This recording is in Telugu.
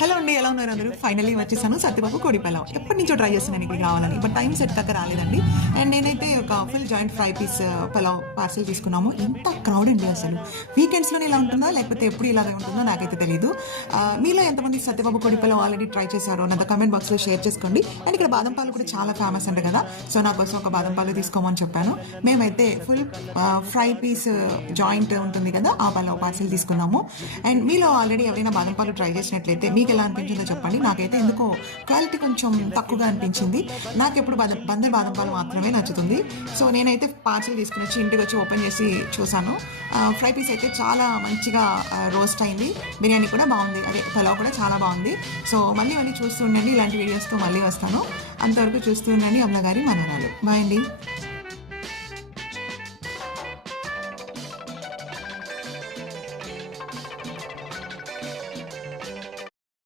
హలో అండి, ఎలా ఉన్నారు అందరూ? ఫైనల్లీ వచ్చేసాను సత్యబాబు కోడి పలావ్. ఎప్పటి నుంచో ట్రై చేస్తున్నాను ఇక్కడ కావాలని, బట్ టైం సెట్ కాక రాలేదండి. అండ్ నేనైతే ఒక full joint fry piece pulao parcel తీసుకున్నాము. ఎంత క్రౌడ్ అండి అసలు. వీకెండ్స్లోనే ఇలా ఉంటుందా లేకపోతే ఎప్పుడు ఇలాగే ఉంటుందో నాకైతే తెలియదు. మీలో ఎంతమంది సత్యబాబు కోడి పలావ్ ఆల్రెడీ ట్రై చేశారో నాతో కమెంట్ బాక్స్లో షేర్ చేసుకోండి. అండ్ ఇక్కడ బాదం పాలు కూడా చాలా ఫేమస్ అంట కదా, సో నా కోసం ఒక బాదం పాలు తీసుకోమని చెప్పాను. మేమైతే ఫుల్ ఫ్రై పీస్ జాయింట్ ఉంటుంది కదా, ఆ పలావ్ పార్సిల్ తీసుకున్నాము. అండ్ మీలో ఆల్రెడీ ఎవరైనా బాదం పాలు ట్రై చేసినట్లయితే మీకు ఎలా అనిపించిందో చెప్పండి. నాకైతే ఎందుకో క్వాలిటీ కొంచెం తక్కువగా అనిపించింది. నాకు ఎప్పుడు బందర్ బాదం పాలు మాత్రమే నచ్చుతుంది. సో నేనైతే పార్సల్ తీసుకుని వచ్చి ఇంటికి వచ్చి ఓపెన్ చేసి చూసాను. ఫ్రై పీస్ అయితే చాలా మంచిగా రోస్ట్ అయింది. బిర్యానీ కూడా బాగుంది, అదే పలావ్ కూడా చాలా బాగుంది. సో మళ్ళీ చూస్తూ ఉండండి, ఇలాంటి వీడియోస్తో మళ్ళీ వస్తాను. అంతవరకు చూస్తూ ఉండండి. అమల గారి మనరాలు. బాయ్ అండి.